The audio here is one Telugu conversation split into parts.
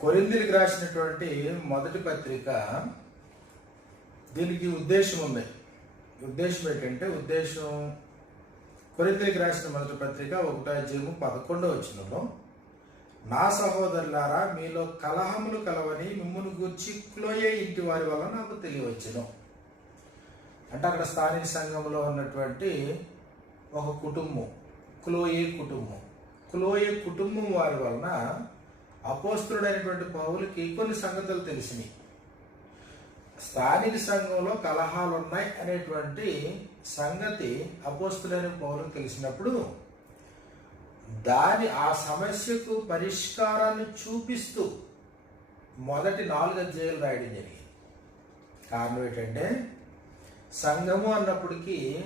కొరిందికి రాసినటువంటి మొదటి పత్రిక దీనికి ఉద్దేశం ఉంది. ఉద్దేశం ఏంటంటే ఉద్దేశం కొరిందికి రాసిన మొదటి పత్రిక ఒకటో జీవం పదకొండో వచ్చినలో నా సహోదరులారా మీలో కలహములు కలవని మిమ్మల్ని గుర్చి క్లోయే ఇంటి వారి వల్ల నాకు తెలియవచ్చును. అంటే అక్కడ స్థానిక సంఘంలో ఉన్నటువంటి ఒక కుటుంబం క్లోయే కుటుంబం. క్లోయే కుటుంబం వారి వలన అపోస్తుడైనటువంటి పౌలకి కొన్ని సంగతులు తెలిసినాయి. స్థానిక సంఘంలో కలహాలు ఉన్నాయి అనేటువంటి సంగతి అపోస్తుడైన పౌలకు తెలిసినప్పుడు దాని ఆ సమస్యకు పరిష్కారాన్ని చూపిస్తూ మొదటి నాలుగు అధ్యాయులు రాయడం జరిగింది. కారణం ఏంటంటే సంఘము అన్నప్పటికీ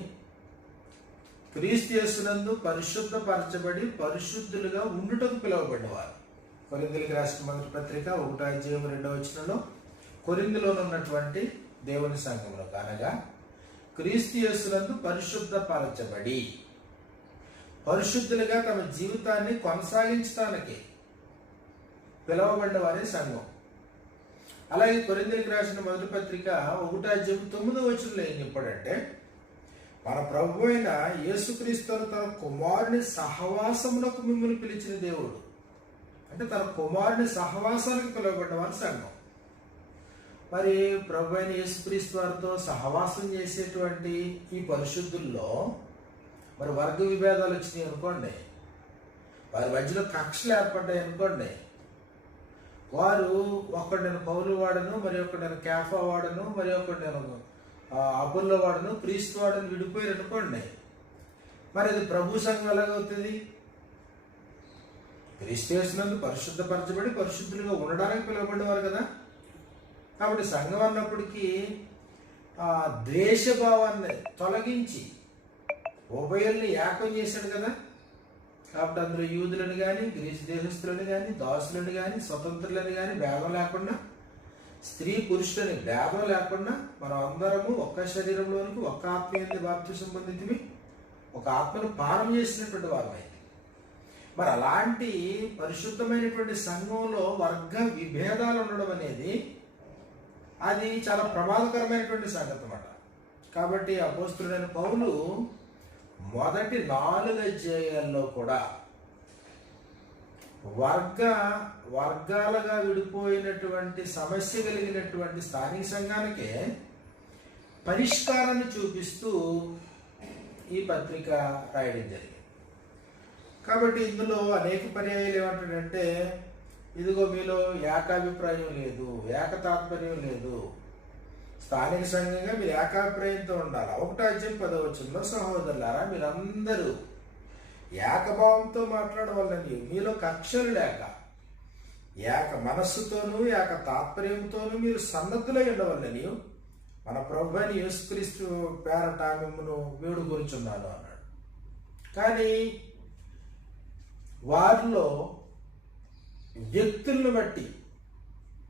క్రీస్తు యేసునందు పరిశుద్ధపరచబడి పరిశుద్ధులుగా ఉండుటకు పిలువబడినవారు. కొరిందులకి రాసిన మొదటి పత్రిక ఒకటో అధ్యాయం రెండవ వచనంలో కొరిందులో ఉన్నటువంటి దేవుని సంఘములకు అనగా క్రీస్తు యేసునందు పరిశుద్ధపరచబడి పరిశుద్ధులుగా తమ జీవితాన్ని కొనసాగించడానికి పిలువబడిన వారే సంఘం. అలాగే కొరిందులకి రాసిన మొదటి పత్రిక ఒకటో అధ్యాయం తొమ్మిదో వచనంలో ఏం చెప్పాడంటే మన ప్రభు అయిన యేసుక్రీస్తును తన కుమారుని సహవాసమునకు మిమ్మల్ని పిలిచిన దేవుడు అంటే తన కుమారుని సహవాసానికి పిలువబడిన వారి సంఘం. మరి ప్రభు అయిన యేసుక్రీస్తు వారితో సహవాసం చేసేటువంటి ఈ పరిశుద్ధుల్లో మరి వర్గ విభేదాలు వచ్చినాయి అనుకోండి వారి మధ్యలో కక్షలు ఏర్పడ్డాయి అనుకోండి వారు ఒకడు నేను పౌరు వాడను మరి ఒకడు నేను క్యాఫా వాడను మరి ఒకడు నేను అబ్బుల్లో వాడను క్రీస్తు వాడను విడిపోయారు అనుకోండి. మరి అది ప్రభు సంఘం ఎలాగవుతుంది? క్రీస్తునందు పరిశుద్ధపరచబడి పరిశుద్ధులుగా ఉండడానికి పిలువబడేవారు కదా? కాబట్టి సంఘం అన్నప్పటికీ ఆ ద్వేషభావాన్ని తొలగించి ఉభయల్ని ఏకం చేశాడు కదా? కాబట్టి అందులో యూదులను కానీ గ్రీసు దేశస్తులను కానీ దాసులను కానీ స్వతంత్రులను కానీ భేదం లేకుండా స్త్రీ పురుషులని భేదం లేకుండా మనం అందరము ఒక్క శరీరంలోనికి ఒక్క ఆత్మీయంది బాప్తి సంబంధించివి ఒక ఆత్మను పారం చేసినటువంటి వారు మరి అలాంటి పరిశుద్ధమైనటువంటి సంఘంలో వర్గ విభేదాలు ఉండడం అనేది అది చాలా ప్రమాదకరమైనటువంటి సంగతి అన్నమాట. కాబట్టి అపోస్తుడైన పౌలు మొదటి నాలుగు అధ్యాయాల్లో కూడా వర్గ వర్గాలుగా విడిపోయినటువంటి సమస్య కలిగినటువంటి స్థానిక సంఘానికే పరిష్కారాన్ని చూపిస్తూ ఈ పత్రిక రాయడం జరిగింది. కాబట్టి ఇందులో అనేక పర్యాయాలు ఏమంటాడంటే ఇదిగో మీలో ఏకాభిప్రాయం లేదు ఏకతాత్పర్యం లేదు. స్థానిక సంఘంగా మీరు ఏకాభిప్రాయంతో ఉండాలి? ఒకటో అధ్యాయం పదవచనంలో సహోదరులారా మీరందరూ ఏకభావంతో మాట్లాడవాలని మీలో కక్షలు లేక ఏక మనస్సుతోనూ ఏక తాత్పర్యంతోనూ మీరు సన్నద్ధులై ఉండవాలని మన ప్రభు అని యేసుక్రీస్తు పేరట మిమ్మను వేడు అన్నాడు. కానీ వారిలో వ్యక్తులను బట్టి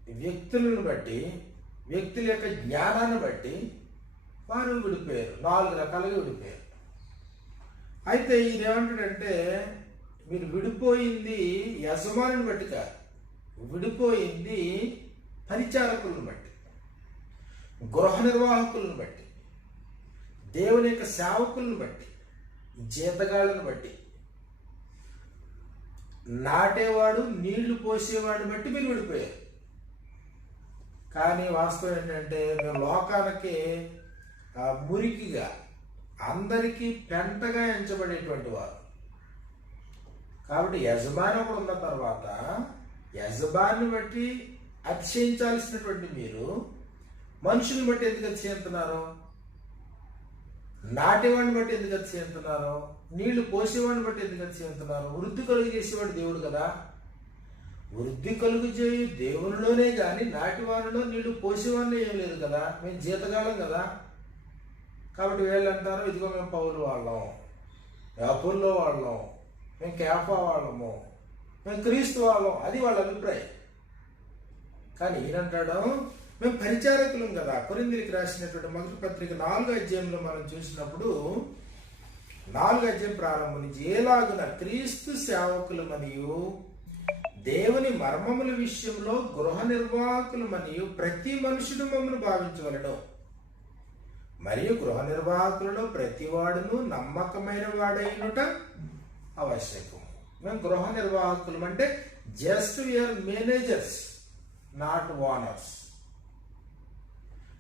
వ్యక్తులను బట్టి వ్యక్తుల యొక్క జ్ఞానాన్ని బట్టి వారు విడిపోయారు. నాలుగు రకాలుగా విడిపోయారు. అయితే ఈయన ఏమంటాడంటే మీరు విడిపోయింది యజమానిని బట్టి కాదు. విడిపోయింది పరిచారకులను బట్టి గృహ నిర్వాహకులను బట్టి దేవుని యొక్క సేవకులను బట్టి జీతగాళ్ళను బట్టి నాటేవాడు నీళ్ళు పోసేవాడిని బట్టి మీరు విడిపోయారు. కానీ వాస్తవం ఏంటంటే మేము లోకానికి మురికిగా అందరికీ పెంటగా ఎంచబడేటువంటి వారు. కాబట్టి యజమాని ఒకడు ఉన్న తర్వాత యజమాని బట్టి అతిశయించాల్సినటువంటి మీరు మనుషుల్ని బట్టి ఎందుకు అతిశయిస్తున్నారు నాటేవాడిని బట్టి ఎందుకు చేస్తున్నారు? నీళ్ళు పోసేవాడిని బట్టి ఎందుకు చేస్తున్నారు? వృద్ధి కలుగు చేసేవాడు దేవుడు కదా. వృద్ధి కలుగు చేయు దేవునిలోనే కానీ నాటివానిలో నీళ్ళు పోసేవాడిని ఏం లేదు కదా. మేము జీతగాలం కదా. కాబట్టి వీళ్ళు అంటారు ఇదిగో మేము పౌరులు వాళ్ళం అప్పుల్లో వాళ్ళం మేము కేఫా వాళ్ళము మేము క్రీస్తు వాళ్ళం. అది వాళ్ళ అభిప్రాయం. కానీ ఈయనంటాడు మేము పరిచారకులం కదా. కొరిందిరికి రాసినటువంటి మొదటి పత్రిక నాలుగో అధ్యాయంలో మనం చూసినప్పుడు నాలుగో అధ్యాయం ప్రారంభం నుంచి ఏలాగున క్రీస్తు సేవకులు మరియు దేవుని మర్మముల విషయంలో గృహ నిర్వాహకులు మరియు ప్రతి మనుషుడు మమ్మల్ని భావించవలడం మరియు గృహ నిర్వాహకులలో ప్రతి వాడును నమ్మకమైన వాడైనట ఆవశ్యకం మేము గృహ నిర్వాహకులు అంటే just we are managers not owners.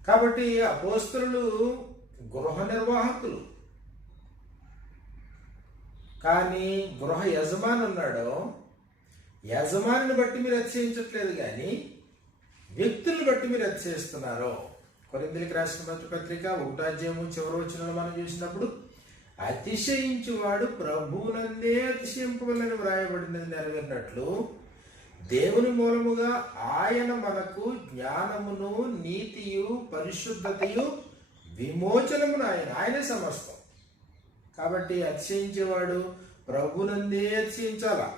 కాబట్టి అపోస్తులు గృహ నిర్వాహకులు. కానీ గృహ యజమాని ఉన్నాడు యజమానిని బట్టి మీరు అతిశయించట్లేదు కానీ వ్యక్తులను బట్టి మీరు అతిశయిస్తున్నారు కొరిందులకి రాసిన మొదటి పత్రిక ఒకటాధ్యాయము చివరి వచ్చిన మనం చూసినప్పుడు అతిశయించువాడు ప్రభువునందే అతిశయింపవలని వ్రాయబడినది నెరవేరినట్లు దేవుని మూలముగా ఆయన మనకు జ్ఞానమును నీతియు పరిశుద్ధతయు విమోచనమును ఆయన ఆయనే సమస్తం. కాబట్టి అతిశయించేవాడు ప్రభునందే అతిశయించాల?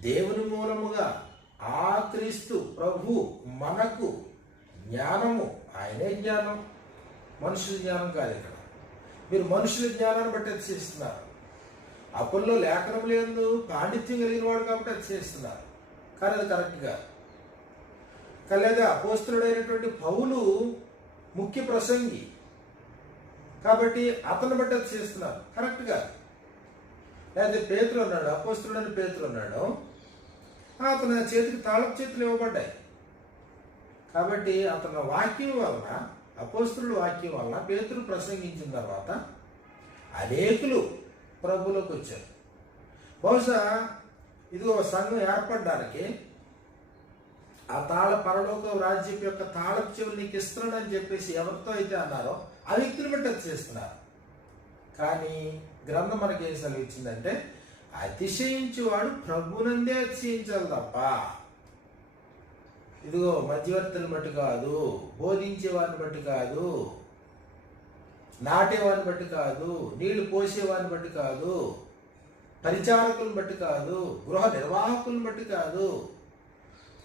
దేవుని మూలముగా ఆ క్రీస్తు ప్రభు మనకు జ్ఞానము ఆయనే జ్ఞానం. మనుషుల జ్ఞానం కాదు ఇక్కడ. మీరు మనుషుల జ్ఞానాన్ని బట్టి అతిశయిస్తున్నారు. అప్పుల్లో లేఖనం లేదు పాండిత్యం కలిగిన వాడు కాబట్టి అతిశయిస్తున్నారు. కానీ అది కరెక్ట్ కాదు లేదా అపోస్తుడైనటువంటి పౌలు ముఖ్య ప్రసంగి. కాబట్టి అతను బట్టి అది చేస్తున్నారు. కరెక్ట్ కాదు లేదా పేతులు ఉన్నాడు అపోస్తుడని పేతులు ఉన్నాడు అతని చేతికి తాళపు చేతులు ఇవ్వబడ్డాయి. కాబట్టి అతను వాక్యం వలన అపోస్తుడు వాక్యం వలన పేతులు ప్రసంగించిన తర్వాత అనేకులు ప్రభులోకి వచ్చారు. బహుశా ఇదిగో సంఘం ఏర్పడడానికి ఆ తాళ పరలోక రాజ్యం యొక్క తాళపు చెవులు నీకు ఇస్తున్నానని చెప్పేసి ఎవరితో అయితే అన్నారో ఆ వ్యక్తులు బట్టి చేస్తున్నారు. కానీ గ్రంథం మనకి ఏం సెలవిచ్చిందంటే అతిశయించేవాడు ప్రభునందే అతిశయించాలి తప్ప ఇదిగో మధ్యవర్తులను బట్టి కాదు బోధించే వారిని బట్టి కాదు నాటేవారిని బట్టి కాదు నీళ్ళు పోసేవారిని బట్టి కాదు పరిచారకులను బట్టి కాదు గృహ నిర్వాహకులను బట్టి కాదు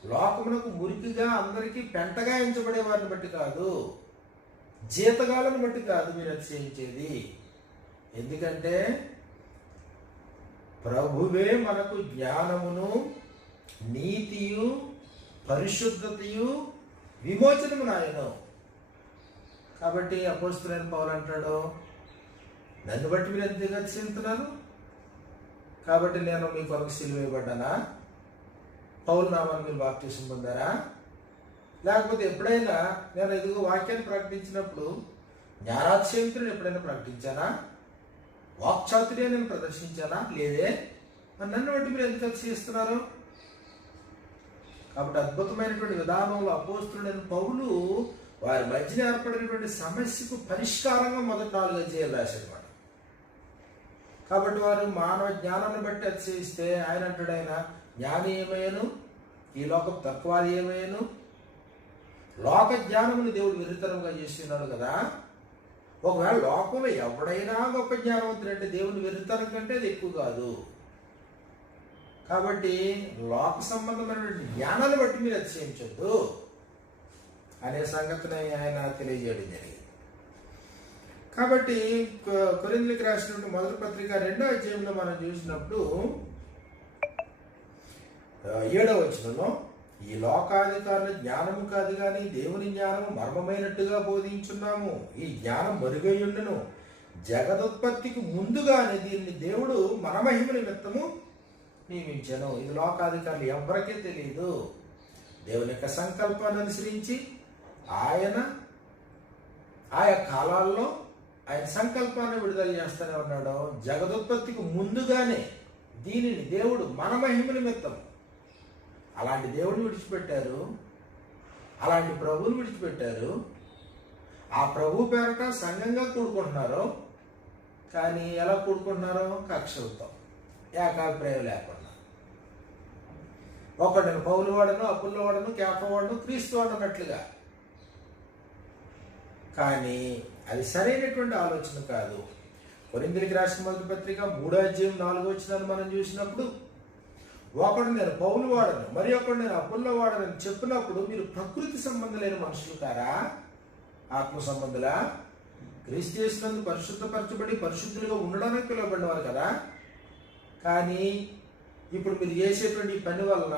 లోకమునకు మురికిగా అందరికీ పెంటగా ఎంచబడే వారిని బట్టి కాదు జీతగాలను బట్టి కాదు మీరు అతిశయించేది. ఎందుకంటే ప్రభువే మనకు జ్ఞానమును నీతియు పరిశుద్ధతయు విమోచనము నాయను. కాబట్టి అపోస్తులైన పౌలు అంటాడు నన్ను బట్టి మీరు ఎంతగా అతిశయింతున్నారు కాబట్టి నేను మీ కొరకు సిలువేయబడ్డానా పౌలు నామాన్ని మీరు బాప్తీసం పొందారా? లేకపోతే ఎప్పుడైనా నేను ఎదుగు వాక్యాన్ని ప్రకటించినప్పుడు జ్ఞానాతిశయంతుని ఎప్పుడైనా ప్రకటించానా? వాక్చాతుర్యం నేను ప్రదర్శించానా? లేదే? నన్ను బట్టి మీరు ఎందుకు చేస్తున్నారు? కాబట్టి అద్భుతమైనటువంటి విధానంలో అపోస్తుడైన పౌలు వారి మధ్యన ఏర్పడినటువంటి సమస్యకు పరిష్కారంగా మొదటి నాలుగు అధ్యాయాలు రాశారు కాబట్టి వారు మానవ జ్ఞానాన్ని బట్టి అతిశయిస్తే ఆయన అంటాడు ఆయన జ్ఞాని ఏమయ్యను? ఈ లోకం తత్వాది ఏమయ్యను? లోక జ్ఞానమును దేవుడు విరితరంగా చేస్తున్నాడు కదా. ఒకవేళ లోకంలో ఎవడైనా గొప్ప జ్ఞానవంతుడంటే దేవుని విరుతరం కంటే అది ఎక్కువ కాదు. కాబట్టి లోక సంబంధమైనటువంటి జ్ఞానాన్ని బట్టి మీరు అతిశయించొద్దు. అనే సంగతిని ఆయన తెలియజేయడం జరిగింది. కాబట్టి కొ- రాసినటువంటి మొదటి పత్రిక రెండో అధ్యాయంలో మనం చూసినప్పుడు ఏడో ఏడవ వచనంలో ఈ లోకాధికారుల జ్ఞానము కాదు కానీ దేవుని జ్ఞానము మర్మమైనట్టుగా బోధించున్నాము. ఈ జ్ఞానం మరుగయ్యుండును జగదుత్పత్తికి ముందుగానే దీన్ని దేవుడు మనమహిమ నిమిత్తము నియమించాను. ఇది లోకాధికారులు ఎవరికీ తెలియదు దేవుని యొక్క సంకల్పాన్ని అనుసరించి ఆయన ఆయా కాలాల్లో ఆయన సంకల్పాన్ని విడుదల చేస్తూనే ఉన్నాడు జగదుత్పత్తికి ముందుగానే దీనిని దేవుడు మన మహిమ నిమిత్తం అలాంటి దేవుడిని విడిచిపెట్టారు అలాంటి ప్రభువుని విడిచిపెట్టారు. ఆ ప్రభు పేరట సంఘంగా కూడుకుంటున్నారు కానీ ఎలా కూడుకుంటున్నారో కక్షలతో ఏకాభిప్రాయం లేకుండా. ఒకడు పౌలు వాడను అప్పుల్లో వాడను క్యాప వాడను క్రీస్తు వాడనట్లుగా కానీ అది సరైనటువంటి ఆలోచన కాదు. కొరిందులకి రాసిన మొదటి పత్రిక మూడో అధ్యాయం నాలుగో వచ్చినాను మనం చూసినప్పుడు ఒకడు నేను పౌలు వాడను మరి ఒకడు నేను అప్పుల్లో వాడనని చెప్పినప్పుడు మీరు ప్రకృతి సంబంధులైన మనుషులు కారా? ఆత్మ సంబంధులా? క్రీస్తు చేసినందు పరిశుద్ధపరచబడి పరిశుద్ధులుగా ఉండడానికి పిలువబడినవారు కదా? కానీ ఇప్పుడు మీరు చేసేటువంటి పని వలన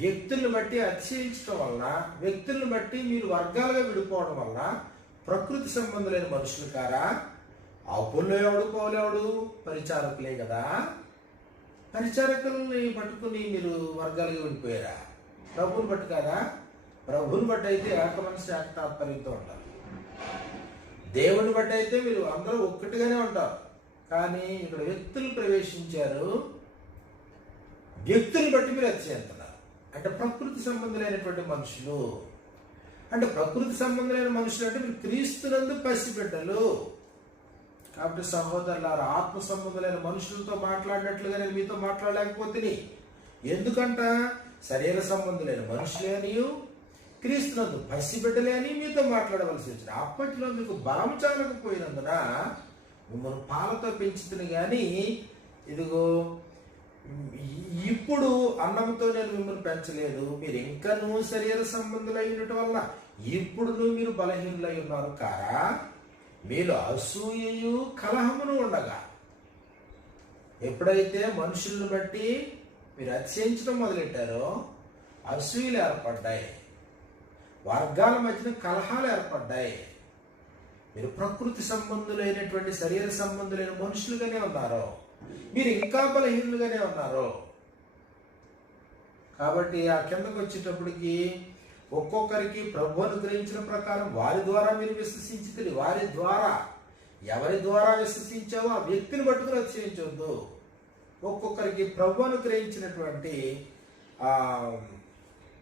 వ్యక్తులను బట్టి అతిశయించడం వలన వ్యక్తులను బట్టి మీరు వర్గాలుగా విడిపోవడం వలన ప్రకృతి సంబంధులైన మనుషులు కారా? అప్పుల్లో ఎవడు పోలేవడు పరిచారకులే కదా. పరిచారకుల్ని పట్టుకుని మీరు వర్గాలుగా విడిపోయారా? ప్రభుని బట్టి కాదా? ప్రభుని బట్టి అయితే ఏక మనసు ఏక తాత్పర్యంతో ఉంటారు. దేవుని బట్టి అయితే మీరు అందరూ ఒక్కటిగానే ఉంటారు. కానీ ఇక్కడ వ్యక్తులు ప్రవేశించారు. వ్యక్తులు బట్టి మీరు అతిచేస్తున్నారు అంటే ప్రకృతి సంబంధులైనటువంటి మనుషులు. అంటే ప్రకృతి సంబంధమైన మనుషులు అంటే మీరు క్రీస్తునందు పసిబిడ్డలు. కాబట్టి సహోదరులారు ఆత్మ సంబంధులైన మనుషులతో మాట్లాడినట్లుగా నేను మీతో మాట్లాడలేకపోతే ఎందుకంట? శరీర సంబంధులైన మనుషులే అని క్రీస్తునందు పసిబిడ్డలే అని మీతో మాట్లాడవలసి వచ్చింది. అప్పట్లో మీకు బలం చాలకపోయినందున మిమ్మల్ని పాలతో పెంచుతుంది కానీ ఇదిగో ఇప్పుడు అన్నంతో నేను మిమ్మల్ని పెంచలేదు. మీరు ఇంకా నువ్వు శరీర సంబంధులై ఉండటం వల్ల ఇప్పుడు మీరు బలహీనులై ఉన్నారు కారా? మీలో అసూయయు కలహమును ఉండగా. ఎప్పుడైతే మనుషులను బట్టి మీరు అతిశయించడం మొదలెట్టారో అసూయలు ఏర్పడ్డాయి. వర్గాల మధ్యన కలహాలు ఏర్పడ్డాయి. మీరు ప్రకృతి సంబంధులైనటువంటి శరీర సంబంధులైన మనుషులుగానే ఉన్నారు. మీరు ఇంకా బలహీనులుగానే ఉన్నారు. కాబట్టి ఆ కిందకు వచ్చేటప్పటికి ఒక్కొక్కరికి ప్రభు అనుగ్రహించిన ప్రకారం వారి ద్వారా మీరు విశ్వసించుతుంది వారి ద్వారా ఎవరి ద్వారా విశ్వసించావో ఆ వ్యక్తిని పట్టుకుని అతిశయించవద్దు ఒక్కొక్కరికి ప్రభు అనుగ్రహించినటువంటి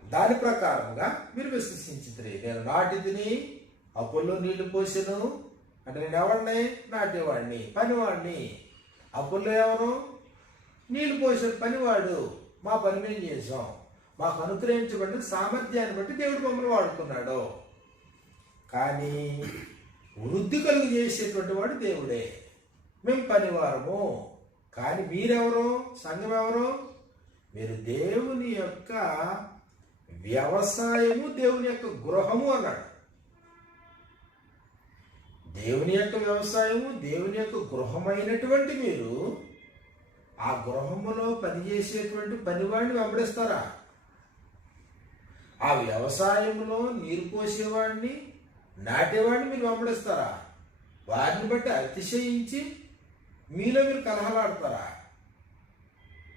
దాని ప్రకారంగా మీరు విశ్వసించుతుంది నేను నాటిదిని అప్పుల్లో నీళ్ళు పోసాను. అంటే నేను ఎవరిని? నాటేవాడిని పనివాడిని. అప్పుల్లో ఎవరు నీళ్ళు పోసిన పనివాడు. మా పని మేము చేసాం మాకు అనుగ్రహించబడిన సామర్థ్యాన్ని బట్టి దేవుడు మమ్మల్ని వాడుకున్నాడు. కానీ వృద్ధి కలుగు చేసేటువంటి వాడు దేవుడే. మేము పనివారము. కానీ మీరెవరు? సంఘం ఎవరు? మీరు దేవుని యొక్క వ్యవసాయము దేవుని యొక్క గృహము అన్నాడు. దేవుని యొక్క వ్యవసాయము దేవుని యొక్క గృహమైనటువంటి మీరు ఆ గృహములో పనిచేసేటువంటి పనివాడిని వెంబడిస్తారా? ఆ వ్యవసాయంలో నీరు పోసేవాడిని నాటేవాడిని మీరు వెంబడిస్తారా? వారిని బట్టి అతిశయించి మీలో మీరు కలహలాడతారా?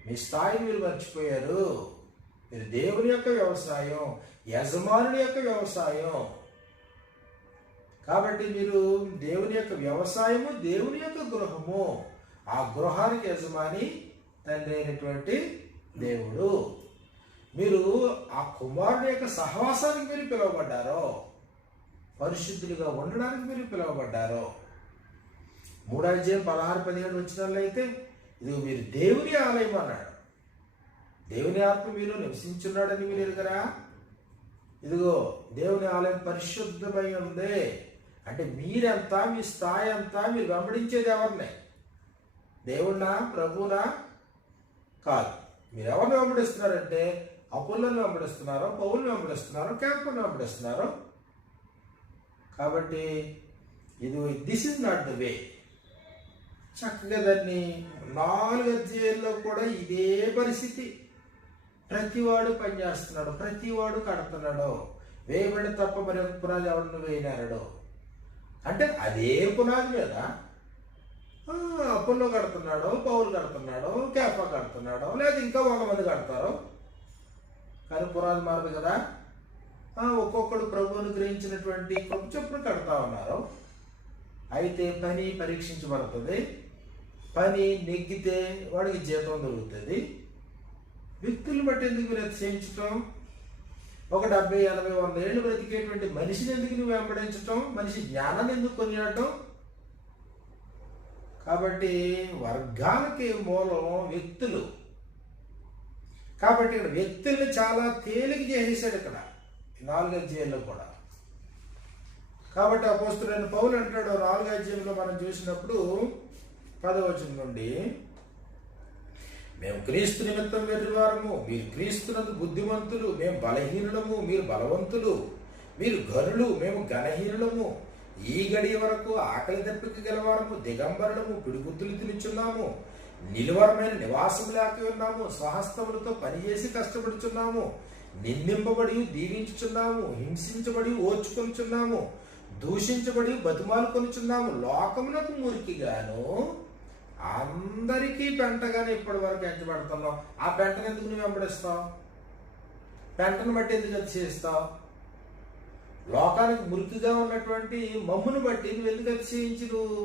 మీ స్థాయి మీరు మర్చిపోయారు. మీరు దేవుని యొక్క వ్యవసాయం యజమానుని యొక్క వ్యవసాయం కాబట్టి మీరు దేవుని యొక్క వ్యవసాయము దేవుని యొక్క గృహము. ఆ గృహానికి యజమాని తండ్రి అయినటువంటి దేవుడు. మీరు ఆ కుమారుని యొక్క సహవాసానికి మీరు పిలువబడ్డారో పరిశుద్ధులుగా ఉండడానికి మీరు పిలువబడ్డారో. మూడాధ్యాయం పదహారు పదిహేడు వచ్చిన అయితే ఇది మీరు దేవుని ఆలయం అన్నాడు. దేవుని ఆత్మ మీరు నివసించున్నాడని మీరు ఎరుగరా? ఇదిగో దేవుని ఆలయం పరిశుద్ధమై ఉంది. అంటే మీరెంత మీ స్థాయి అంతా మీరు వెంబడించేది ఎవరిని? దేవుడా ప్రభునా కాదు. మీరు ఎవరిని వెంబడిస్తున్నారంటే అపుల్లను వెంబడిస్తున్నారో పౌలను వెంబడిస్తున్నారో క్యాంపులను వెంబడిస్తున్నారో? కాబట్టి ఇది this is not the way. చక్కగా దాన్ని నాలుగు అధ్యాయుల్లో కూడా ఇదే పరిస్థితి. ప్రతివాడు పనిచేస్తున్నాడు ప్రతివాడు కడుతున్నాడు. వేయబడి తప్ప మరి ఒక పునాది ఎవరిని వేయనారడో? అంటే అదే పునాది మీద ఆ, అప్పుల్లో కడుతున్నాడో పౌలు కడుతున్నాడో క్యాప కడుతున్నాడో లేదా ఇంకా వంద మంది కడతారు. కానీ పునాది మారదు కదా. ఒక్కొక్కడు ప్రభువును గ్రహించినటువంటి కృప చొప్పున కడతా ఉన్నారు. అయితే పని పరీక్షించబడుతుంది. పని నెగ్గితే వాడికి జీతం దొరుకుతుంది. వ్యక్తులను బట్టి ఎందుకు మీరు అతిశయించటం ఒక డెబ్బై ఎనభై వంద ఏళ్ళు బ్రతికేటువంటి మనిషిని ఎందుకు నువ్వు వెంబడించటం? మనిషి జ్ఞానాన్ని ఎందుకు కొనియడం కాబట్టి వర్గాలకి మూలం వ్యక్తులు. కాబట్టి ఇక్కడ వ్యక్తుల్ని చాలా తేలిక చేసేసాడు ఇక్కడ. ఈ నాలుగు అధ్యాయంలో కూడా. కాబట్టి అపోస్తుడైన పౌలు అంటాడు నాలుగు అధ్యాయంలో మనం చూసినప్పుడు పదవచనం నుండి మేము క్రీస్తు నిమిత్తం వెర్రివారము మీరు క్రీస్తునందు బుద్ధిమంతులు. మేము బలహీనులము. మీరు బలవంతులు. మీరు గరులు మేము ఘనహీనులము. ఈ గడియ వరకు ఆకలి దెబ్బకి గలవారము. దిగంబరులము పిడుగుద్దులు తినుచున్నాము. నిలువరమైన నివాసం లేక ఉన్నాము. స్వహస్తములతో పనిచేసి కష్టపడుచున్నాము. నిందింపబడి దీవించుచున్నాము. హింసించబడి ఓర్చుకొనుచున్నాము దూషించబడి బతుమాలు కొనుచున్నాము లోకమునకు మురికిగాను అందరికీ పెంటగానే ఇప్పటి వరకు ఎంచబడుతున్నాం ఆ పెంటను ఎందుకు నువ్వు వెంబడిస్తావు? పెంటను బట్టి ఎందుకు అతిశయిస్తావు లోకానికి మురికిగా ఉన్నటువంటి మమ్మును బట్టి నువ్వు ఎందుకు అతిశయించి నువ్వు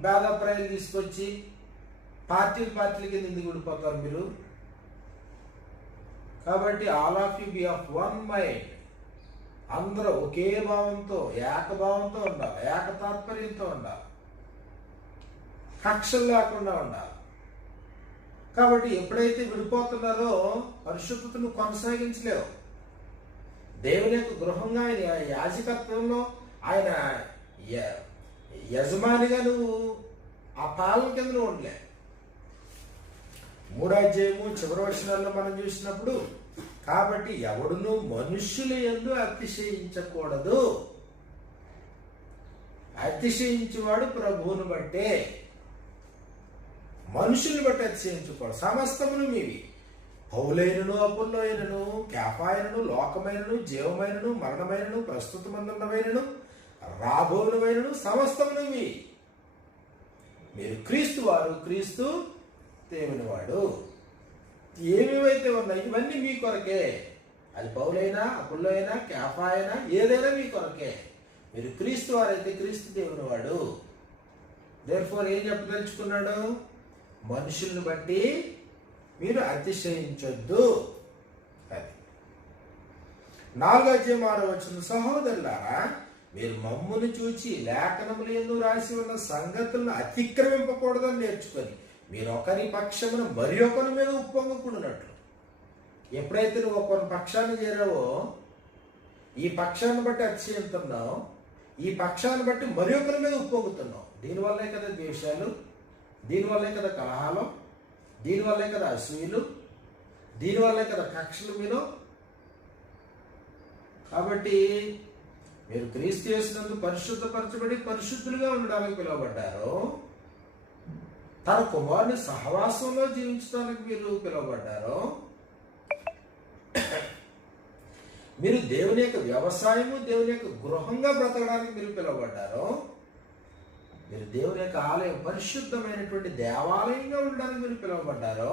భేదాభిప్రాయాలు తీసుకొచ్చి పార్టీలు పార్టీల కింద ఎందుకు విడిపోతారు మీరు? కాబట్టి all of you be of one mind అందరూ ఒకే భావంతో ఏకభావంతో ఉండాలి ఏక తాత్పర్యంతో ఉండాలి. కక్షలు లేకుండా ఉండాలి. కాబట్టి ఎప్పుడైతే విడిపోతున్నారో పరిశుద్ధతను కొనసాగించలేవు. దేవుని యొక్క గృహంగా ఆయన యాజకత్వంలో ఆయన యజమానిగా నువ్వు ఆ పాలన కింద ఉండలే. మూడాధ్యాయము చివరి వచనాల్లో మనం చూసినప్పుడు కాబట్టి ఎవడును మనుష్యుల ఎందు అతిశయించకూడదు. అతిశయించేవాడు ప్రభువును బట్టే. మనుషుల్ని బట్టి అతిశయించుకోడు సమస్తములు మీవి. పౌలైనను అపుల్లైనను క్యాపాయనను లోకమైనను జీవమైనను మరణమైనను ప్రస్తుతమందున్నమైనను రాబోనువైనను సమస్తములు మీ మీరు క్రీస్తు వారు క్రీస్తు దేవుని వాడు ఏమేమైతే ఉన్నాయి ఇవన్నీ మీ కొరకే. అది పౌలైనా అపుల్లో అయినా కేఫా అయినా ఏదైనా మీ కొరకే. మీరు క్రీస్తు వారైతే క్రీస్తు దేవుని వాడు దేర్ఫోర్ ఏం చెప్పదలుచుకున్నాడు? మనుషుల్ని బట్టి మీరు అతిశయించొద్దు. అది. నాలుగో అధ్యాయం ఆరో వచ్చిన సహోదరులారా మీరు మమ్మును చూచి లేఖనములు ఎందు రాసి ఉన్న సంగతులను అతిక్రమింపకూడదని నేర్చుకొని మీరు ఒకరి పక్షమున మరి ఒకరి మీద ఉప్పొంగకుండానట్లు. ఎప్పుడైతే నువ్వు ఒకరి పక్షాన్ని చేరావో ఈ పక్షాన్ని బట్టి అతిశయంతున్నావు ఈ పక్షాన్ని బట్టి మరి ఒకరి మీద ఉప్పొంగుతున్నావు. దీనివల్లే కదా ద్వేషాలు? దీనివల్లే కదా కలహాలు దీనివల్లే కదా అసూయలు దీనివల్లే కదా కక్షలు మీరు కాబట్టి మీరు క్రీస్తు చేసినందుకు పరిశుద్ధపరచబడి పరిశుద్ధులుగా ఉండడానికి పిలువబడ్డారు. తన కుమారుని సహవాసంలో జీవించడానికి మీరు పిలువబడ్డారు. మీరు దేవుని యొక్క వ్యవసాయము దేవుని యొక్క గృహంగా బ్రతకడానికి మీరు పిలువబడ్డారు. మీరు దేవుని యొక్క ఆలయం పరిశుద్ధమైనటువంటి దేవాలయంగా ఉండడానికి మీరు పిలువబడ్డారు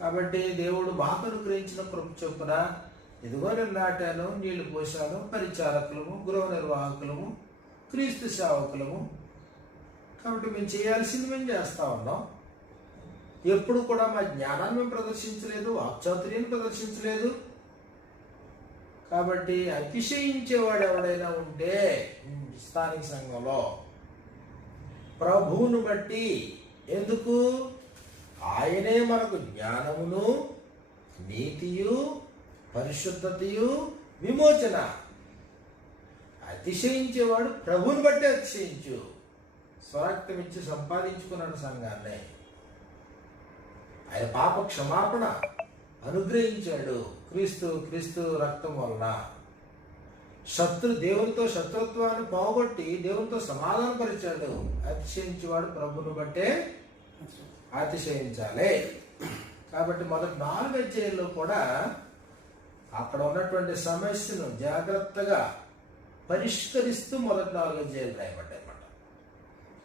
కాబట్టి దేవుడు మాకు అనుగ్రహించిన కృప చొప్పున ఇదిగో నేను నాటాను నీళ్ళు పోసాను పరిచారకులము గృహ నిర్వాహకులము క్రీస్తు సేవకులము. కాబట్టి మేము చేయాల్సింది మేము చేస్తా ఉన్నాం. ఎప్పుడు కూడా మా జ్ఞానాన్ని మేము ప్రదర్శించలేదు వాక్చాతుర్యాన్ని ప్రదర్శించలేదు. కాబట్టి అతిశయించేవాడు ఎవడైనా ఉంటే స్థానిక సంఘంలో. ప్రభువును బట్టి ఎందుకు? ఆయనే మనకు జ్ఞానమును నీతియు పరిశుద్ధతయు విమోచన. అతిశయించేవాడు ప్రభువుని బట్టి అతిశయించు. స్వరక్తం ఇచ్చి సంపాదించుకున్నాడు సంఘాన్ని. ఆయన పాప క్షమాపణ అనుగ్రహించాడు. క్రీస్తు క్రీస్తు రక్తం వలన. శత్రు దేవునితో శత్రుత్వాన్ని పోగొట్టి దేవునితో సమాధానపరిచాడు అతిశయించేవాడు ప్రభుని బట్టే అతిశయించాలి. కాబట్టి మొదటి నాలుగు అధ్యాయుల్లో కూడా అక్కడ ఉన్నటువంటి సమస్యను జాగ్రత్తగా పరిష్కరిస్తూ మొదటి నాలుగు అధ్యాయులు రాయబడ్డాయి అన్నమాట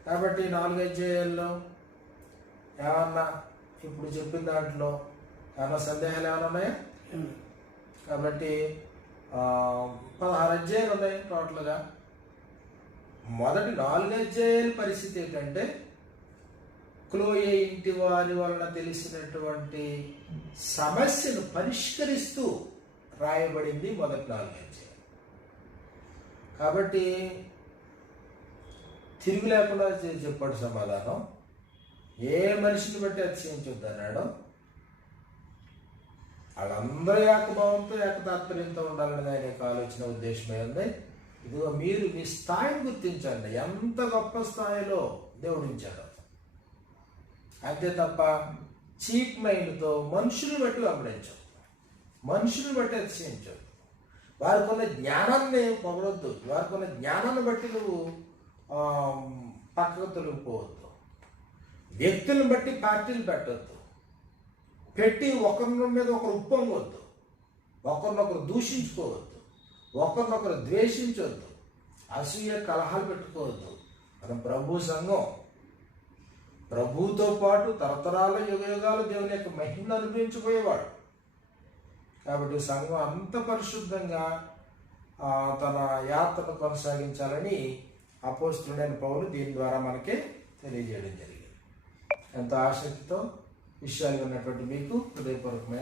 కాబట్టి నాలుగు అధ్యాయుల్లో ఏమన్నా ఇప్పుడు చెప్పిన దాంట్లో ఏమన్నా సందేహాలు ఏమైనా ఉన్నాయా? కాబట్టి పదహారు అధ్యాయాలు ఉన్నాయి టోటల్గా. మొదటి నాలుగు అధ్యాయాల పరిస్థితి ఏంటంటే క్లోయే ఇంటి వారి వలన తెలిసినటువంటి సమస్యను పరిష్కరిస్తూ రాయబడింది మొదటి నాలుగు అధ్యాయం కాబట్టి తిరిగి లేకుండా చెప్పాడు సమాధానం. ఏ మనిషిని బట్టి అతిశయించొద్దు అన్నాడు. వాళ్ళందరూ ఏకభావంతో ఏకతాత్పర్యంతో ఉండాలని ఆయన యొక్క ఆలోచన ఉద్దేశమే ఉంది ఇదిగో మీరు మీ స్థాయిని గుర్తించండి. ఎంత గొప్ప స్థాయిలో దేవుడించాడు అంతే తప్ప చీప్ మైండ్తో మనుషులు బట్టి వెంబడించు. మనుషులు బట్టి అతిశయించు. వారికి ఉన్న జ్ఞానాన్ని పొగడొద్దు. వారికి ఉన్న జ్ఞానాన్ని బట్టి నువ్వు పక్కకు తొలగిపోవద్దు వ్యక్తులను బట్టి పార్టీలు పెట్టద్దు. పెట్టి ఒకరి మీద ఒకరు ఉప్పొంగొద్దు. ఒకరినొకరు దూషించుకోవద్దు. ఒకరినొకరు ద్వేషించవద్దు అసూయ కలహాలు పెట్టుకోవద్దు. మనం ప్రభు సంఘం. ప్రభుతో పాటు తరతరాల యుగయుగాలు దేవుని యొక్క మహిమను అనుభవించిపోయేవాడు కాబట్టి సంఘం అంత పరిశుద్ధంగా తన యాత్రను కొనసాగించాలని అపోస్తుడైన పౌరులు దీని ద్వారా మనకి తెలియజేయడం జరిగింది. ఎంతో ఆసక్తితో విషయాలు ఉన్నటువంటి మీకు హృదయపూర్వకమైన